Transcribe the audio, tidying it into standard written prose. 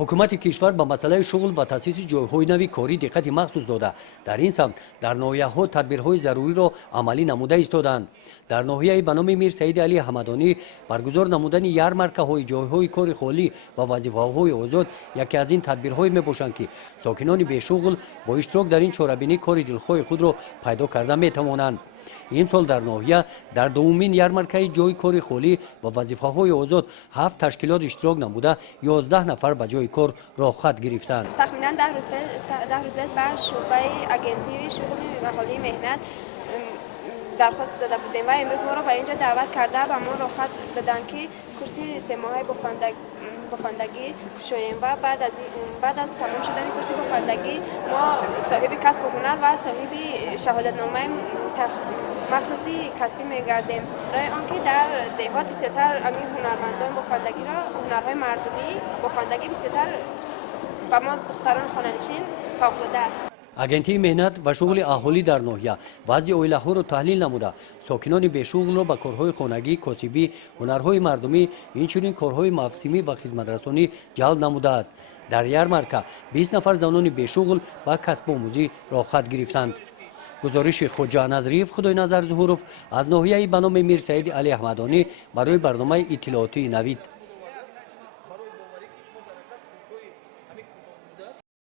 حکومت کشور با مسئله شغل و تأسیس جایهای نوی کاری دقت مخصوص داده در این سمت در ناحیه‌ها تدبیرهای ضروری را عملی نموده ایستادند. در ناحیه به نام میر سعید علی حمدانی برگزار نمودن یارمارکه‌های جایهای کار خالی و وظیفه‌های آزاد یکی از این تدبیرهای میباشند که ساکنان بیشغل با اشتراک در این چاره‌بینی کار دلخواه خود را پیدا کرده میتوانند. این سال در ناحیه در دومین یارمارکه جای کار خالی و وظیفه‌های آزاد 7 تشکیلات اشتراک نموده 11 نفر به جای کار راه خط گرفتند. تخمینا 10 روز بعد شعبه اگنتی شغل و حالی مهنت درخواست داده بودیم و امروز ما را به اینجا دعوت کرده و ما راه خط دادن که کرسی 3 ماهه بافندگی شویم و بعد از تمام شدن کرسی بافندگی ما صاحب کسب و هنر و صاحب شهادتنامه مخصوصی کسبی میگردیم. برای آنکه در دهات بسیارتر امی هنرمندان بافندگی را هنرهای مردمی بافندگی بسیارتر و ما دختران خانه‌نشین فوق‌العاده است. اگنتی مهنت و شغل اهالی در ناحیه وضع اویله‌ها را تحلیل نموده ساکنان بیشغل را به کارهای خانگی، کاسبی، هنرهای مردمی اینچنین کارهای موسمی و خدمترسانی جلب نموده است. در یارمارکه 20 نفر زنان بیشغل و کسب آموزی راه خط گرفتند. گزارش خوجا نظریف خدای نظر ظهورов از ناحیه به نام میر سعید علی احمدانی برای برنامه اطلاعاتی نوید.